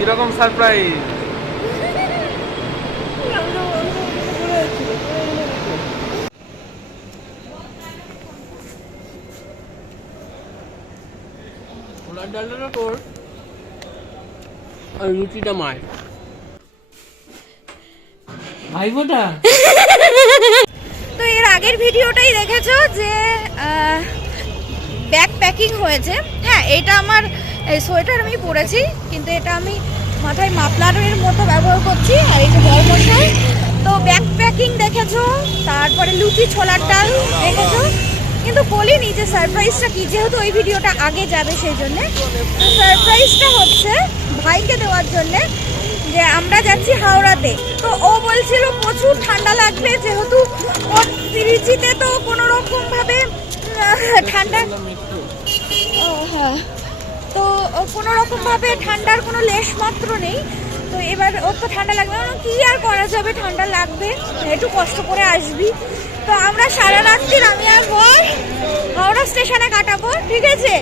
কিরকম সারপ্রাইজ? ছোলার ডালটা তোর আর রুটিটা মায়ের। ভাইবোটা তো এর আগের ভিডিওটাই দেখেছো যে ব্যাগ প্যাকিং হয়েছে। হ্যাঁ, এটা আমার সোয়েটার আমি পরেছি, কিন্তু এটা আমি মাথায় মাফলারের মতো ব্যবহার করছি। আর এই যে বড়মশাই, তো ব্যাগ প্যাকিং দেখেছো, তারপরে লুচি ছোলার ডাল দেখেছো, কিন্তু বলিনি যে সারপ্রাইজটা কি, যেহেতু ওই ভিডিওটা আগে যাবে সেই জন্যে। সারপ্রাইজটা হচ্ছে ভাইকে দেওয়ার জন্যে, যে আমরা যাচ্ছি হাওড়াতে। তো ও বলছিল প্রচুর ঠান্ডা লাগবে, যেহেতু ওর ত্রিচিতে তো কোনো রকম ভাবে ঠান্ডা, ও হ্যাঁ, তো কোনো রকম ভাবে ঠান্ডার কোনো লেশ মাত্র নেই। তো এবার ওর তো ঠান্ডা লাগবে, কি আর করা যাবে, ঠান্ডা লাগবে, একটু কষ্ট করে আসবি। তো আমরা সারা রাত্রির আমি আর বর হাওড়া স্টেশনে কাটাবো, ঠিক আছে?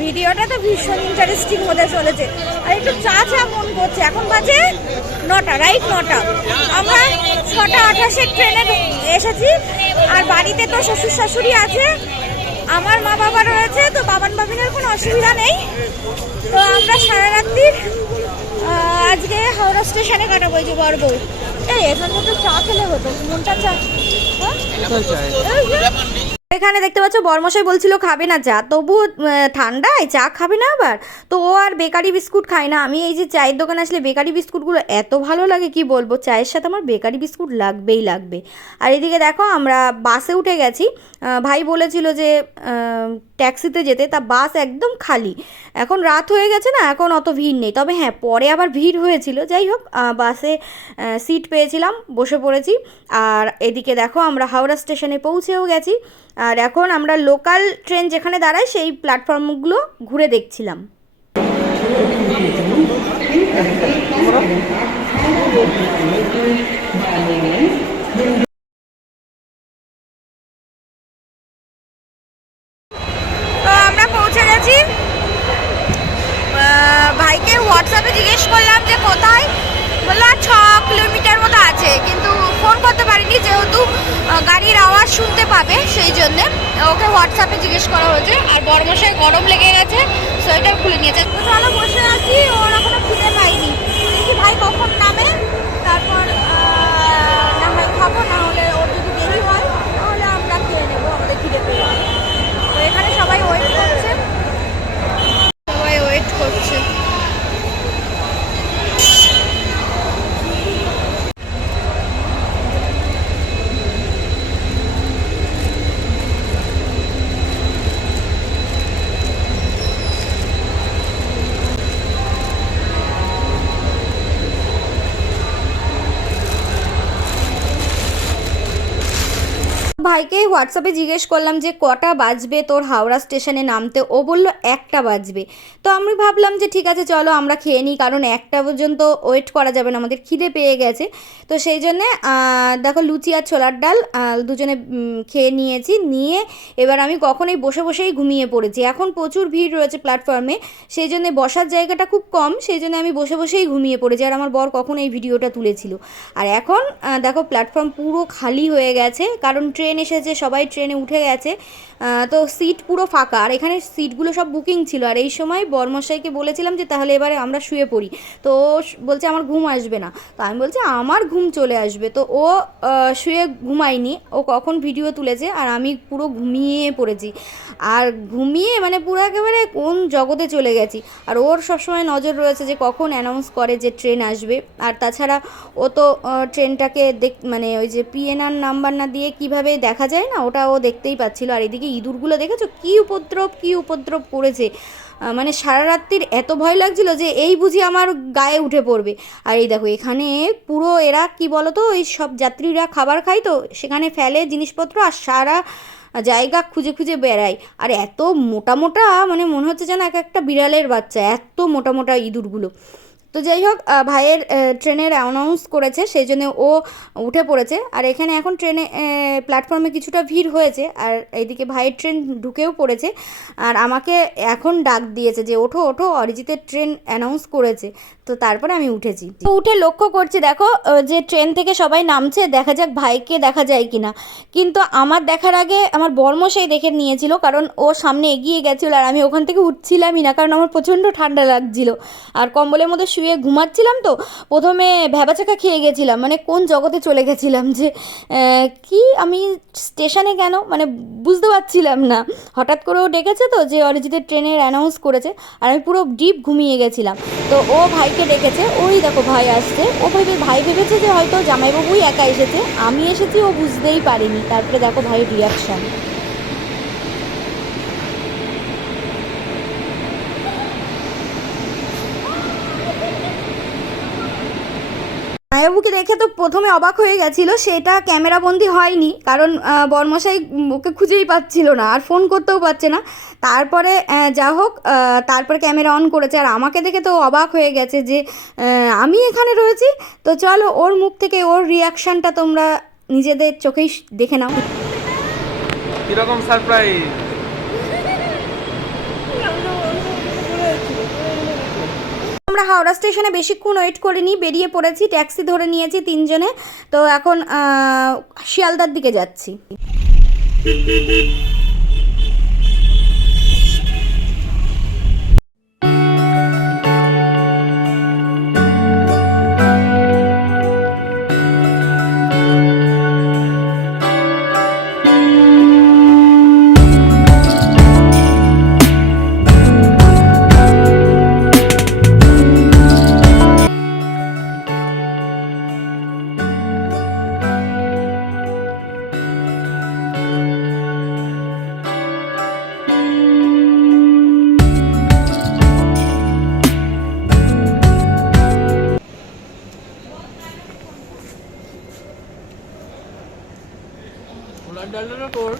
ভিডিওটা তো ভীষণ ইন্টারেস্টিং হতে চলেছে। আর একটু চা চা মন করছে। এখন বাজে 9টা, রাইট 9টা। আমরা 6:28 ট্রেনে এসেছি। আর বাড়িতে তো শ্বশুর শাশুড়ি আছে, আমার মা বাবা রয়েছে, তো বাবান বাবিনের কোনো অসুবিধা নেই। তো আমরা সারা রাত্রির আজকে হাওড়া স্টেশনে কাটাবো। যে বড় বউ, এই এখান থেকে চা খেলে হতো, মনটা চা। এখানে দেখতে পাচ্ছ বরমশাই বলছিল খাবে না চা, তবু ঠান্ডায় চা খাবে না আবার। তো ও আর বেকারি বিস্কুট খায় না। আমি এই যে চায়ের দোকানে আসলে বেকারি বিস্কুটগুলো এত ভালো লাগে কি বলবো, চায়ের সাথে আমার বেকারি বিস্কুট লাগবেই লাগবে। আর এদিকে দেখো আমরা বাসে উঠে গেছি। ভাই বলেছিল যে ট্যাক্সিতে যেতে, তা বাস একদম খালি। এখন রাত হয়ে গেছে না, এখন অত ভিড় নেই। তবে হ্যাঁ, পরে আবার ভিড় হয়েছিল। যাই হোক, বাসে সিট পেয়েছিলাম, বসে পড়েছি। আর এদিকে দেখো আমরা হাওড়া স্টেশনে পৌঁছেও গেছি। আর এখন আমরা লোকাল ট্রেন যেখানে দাঁড়ায় সেই প্ল্যাটফর্মগুলো ঘুরে দেখছিলাম। তো আমরা পৌঁছে গেছি। ভাইকে হোয়াটসঅ্যাপে জিজ্ঞেস করলাম যে কোথায়, বললো 6 কিলোমিটার মতো আছে, কিন্তু ফোন করতে পারিনি যেহেতু গাড়ির আওয়াজ শুনতে পাবে, সেই জন্যে ওকে হোয়াটসঅ্যাপে জিজ্ঞেস করা হয়েছে। আর বড়মশাই গরম লেগে গেছে, সোয়েটার খুলে নিয়েছে। তো চলো বসে আছি, ওর এখনো খিদে পাইনি। দেখি ভাই কখন নামে, তারপর না হয় খাবো, না হলে ওর যদি দেরি হয় তাহলে আমরা খেয়ে নেবো, আমাদের খিদে পেয়ে যাবে। তো এখানে সবাই ওয়েট করছে, সবাই ওয়েট করছে। ভাইকে হোয়াটসঅ্যাপে জিজ্ঞেস করলাম যে কটা বাজবে তোর হাওড়া স্টেশনে নামতে। ও বলল 1টা বাজবে। তো আমি ভাবলাম যে ঠিক আছে চলো আমরা খেয়ে নিই, কারণ 1টা পর্যন্ত ওয়েট করা যাবে না, আমাদের খিদে পেয়ে গেছে। তো সেই জন্যে দেখো লুচি আর ছোলার ডাল দুজনে খেয়ে নিয়েছি। নিয়ে এবার আমি কখনোই বসে বসেই ঘুমিয়ে পড়েছি। এখন প্রচুর ভিড় রয়েছে প্ল্যাটফর্মে, সেই জন্যে বসার জায়গাটা খুব কম, সেই জন্য আমি বসে বসেই ঘুমিয়ে পড়েছি। আর আমার বর কখন এই ভিডিওটা তুলেছিল। আর এখন দেখো প্ল্যাটফর্ম পুরো খালি হয়ে গেছে, কারণ ট্রেন এসেছে, সবাই ট্রেনে উঠে গেছে। তো সিট পুরো ফাঁকা। আর এখানে সিটগুলো সব বুকিং ছিল। আর এই সময় বরমশাইকে বলেছিলাম যে তাহলে এবারে আমরা শুয়ে পড়ি। তো ও বলছে আমার ঘুম আসবে না। তো আমি বলছি আমার ঘুম চলে আসবে। তো ও শুয়ে ঘুমায়নি, ও কখন ভিডিও তুলেছে, আর আমি পুরো ঘুমিয়ে পড়েছি। আর ঘুমিয়ে মানে পুরো একেবারে কোন জগতে চলে গেছি। আর ওর সবসময় নজর রয়েছে যে কখন অ্যানাউন্স করে যে ট্রেন আসবে। আর তাছাড়া ও তো ট্রেনটাকে মানে ওই যে পিএনআর নাম্বার না দিয়ে কীভাবে দেখা যায় না, ওটা ও দেখতেই পাচ্ছিল। আর এদিকে ইঁদুরগুলো দেখেছো কী উপদ্রব করেছে। মানে সারা রাত্রির এত ভয় লাগছিল যে এই বুঝি আমার গায়ে উঠে পড়বে। আর এই দেখো এখানে পুরো এরা কি বলো তো, ওই সব যাত্রীরা খাবার খায় তো সেখানে ফেলে জিনিসপত্র, আর সারা জায়গা খুঁজে খুঁজে বেড়ায়। আর এত মোটা মোটা, মানে মনে হচ্ছে যেন এক একটা বিড়ালের বাচ্চা, এত মোটা মোটা ইঁদুরগুলো। তো যাই হোক ভাইয়ের ট্রেনের অ্যানাউন্স করেছে সেই জন্য ও উঠে পড়েছে। আর এখানে এখন ট্রেনে প্ল্যাটফর্মে কিছুটা ভিড় হয়েছে, আর এইদিকে ভাইয়ের ট্রেন ঢুকেও পড়েছে। আর আমাকে এখন ডাক দিয়েছে যে ওঠো ওঠো, অরিজিতের ট্রেন অ্যানাউন্স করেছে। তো তারপরে আমি উঠেছি। তো উঠে লক্ষ্য করছি, দেখো যে ট্রেন থেকে সবাই নামছে, দেখা যাক ভাইকে দেখা যায় কিনা। কিন্তু আমার দেখার আগে আমার বর্মশাই দেখে নিয়েছিল, কারণ ও সামনে এগিয়ে গেছিলো আর আমি ওখান থেকে উঠছিলামই না, কারণ আমার প্রচণ্ড ঠান্ডা লাগছিল আর কম্বলের মধ্যে শুয়ে ঘুমাচ্ছিলাম। তো প্রথমে ভ্যাবাচাকা খেয়ে গেছিলাম, মানে কোন জগতে চলে গেছিলাম যে কি আমি স্টেশনে কেন, মানে বুঝতে পারছিলাম না। হঠাৎ করে ও ডেকেছে তো যে অরিজিতের ট্রেনের অ্যানাউন্স করেছে, আর আমি পুরো ডিপ ঘুমিয়ে গেছিলাম। তো ও ভাইকে ডেকেছে, ওই দেখো ভাই আসছে। ও ভাই ভেবেছে যে হয়তো জামাইবাবুই একা এসেছে, আমি এসেছি ও বুঝতেই পারিনি। তারপরে দেখো ভাইয়ের রিয়াকশান। জামাইবাবুকে দেখে তো প্রথমে অবাক হয়ে গেছিলো, সেটা ক্যামেরাবন্দি হয়নি, কারণ বরমশাই ওকে খুঁজেই পাচ্ছিল না আর ফোন করতেও পারছে না। তারপরে যা হোক, তারপরে ক্যামেরা অন করেছে, আর আমাকে দেখে তো অবাক হয়ে গেছে যে আমি এখানে রয়েছি। তো চলো ওর মুখ থেকে ওর রিয়াকশানটা তোমরা নিজেদের চোখেই দেখে নাও। কিরকম সারপ্রাইজ? আমরা হাওড়া স্টেশনে বেশিক্ষণ ওয়েট করিনি, বেরিয়ে পড়েছি, ট্যাক্সি ধরে নিয়েছি তিনজনে। তো এখন শিয়ালদার দিকে যাচ্ছি। ছোলার ডালটা তোর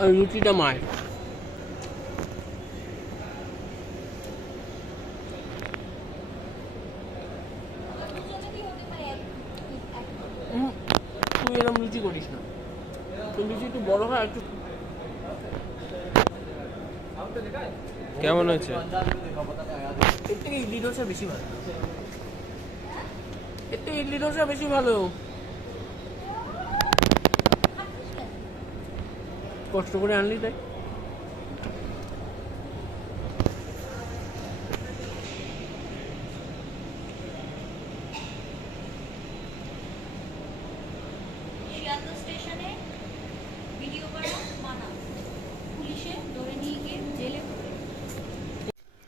আর রুটিটা মায়ের। তুই এরকম লুচি করিস না, তুই লুচি একটু বড় হয় একটু। কেমন হয়েছে? এর থেকে ইডলি ডোসা বেশি ভালো, এর থেকে ইডলি ডোসা বেশি ভালো। কষ্ট করে আনলি তাই। শিয়ালদা স্টেশনে ভিডিও করা মানা, পুলিশে ধরে নিয়ে গিয়ে জেলে পুরে।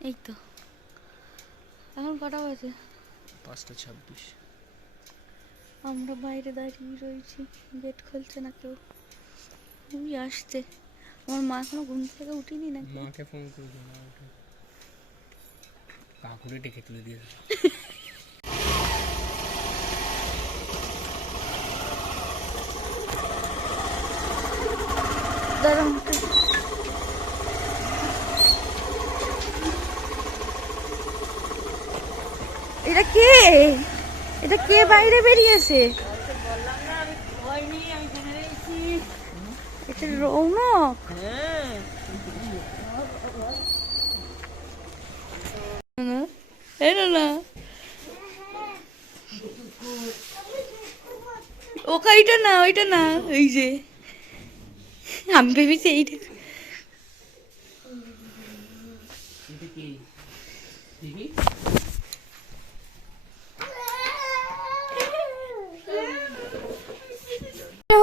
এই তো এখন কটা বাজে? 5:26। আমরা বাইরে দাঁড়িয়ে রয়েছি, গেট খুলছে না কেউ। ওই আসছে, আমার মা এখনো ঘুম থেকে উঠিনি নাকি? মাকে ফোন করে দিও না, ওঠে কাকুরে ডেকে তুলে দিয়েছে। দাঁড়ান, এটা কে? এটা কে বাইরে বেরিয়েছে? এটা রৌনক। না ওকে, ওইটা না, ওইটা না, ওই যে আমি ভেবেছি এইটা।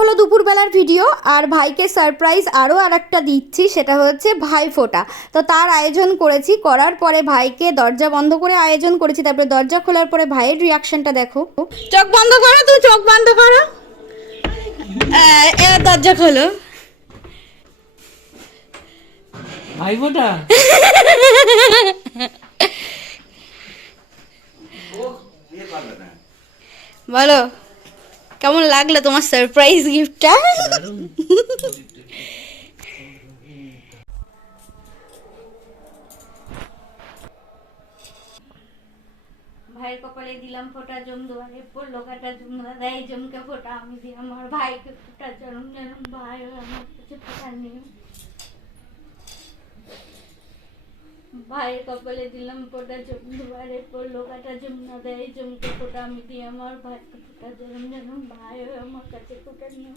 হলো দুপুরবেলার ভিডিও, আর ভাইকে সারপ্রাইজ আরও আরেকটা দিচ্ছি, সেটা হচ্ছে ভাইফোঁটা। তো তার আয়োজন করেছি, করার পরে ভাইকে দরজা বন্ধ করে আয়োজন করেছি, তারপরে দরজা খোলার পরে ভাইয়ের রিয়াকশনটা দেখো। চোখ বন্ধ করো, তুমি চোখ বন্ধ করো, এবার দরজা খোলো। ভাইফোঁটা বলো কেমন লাগলো তোমার সারপ্রাইজ গিফটটা? ভাইয়ের কপালে দিলাম ফোঁটা, জম দুয়ারে পড়লো কাটা, জমরা দেয় জমকে ফোঁটা, আমি দিই আমার ভাইকে ফোঁটা, জনম জনম ভাই আমার কাছে ফোঁটা নিও। ভাইয়ের কপালে দিলাম ফোঁটা, জম দুয়ারে পড়লো কাটা, জমরা দেয় জমকে ফোঁটা, আমি দিই আমার ভাইকে ফোঁটা, জনম জনম ভাই আমার কাছে ফোঁটা নিও।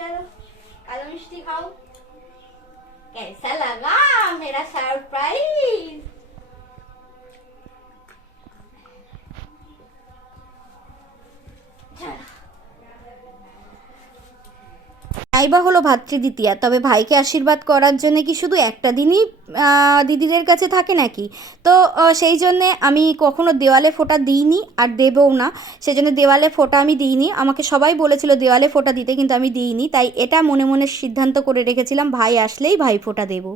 चलो काला मिष्टी खाओ। कैसा लगा मेरा सरप्राइज? নাইবা হলো ভাতৃদ্বিতীয়া, তবে ভাইকে আশীর্বাদ করার জন্য কি শুধু একটা দিনই দিদিদের কাছে থাকে নাকি? তো সেই জন্যে আমি কখনো দেওয়ালে ফোঁটা দিইনি আর দেবও না। সেই জন্য দেওয়ালে ফোঁটা আমি দিইনি। আমাকে সবাই বলেছিল দেওয়ালে ফোঁটা দিতে, কিন্তু আমি দিইনি। তাই এটা মনে মনে সিদ্ধান্ত করে রেখেছিলাম ভাই আসলেই ভাই ফোঁটা দেবো।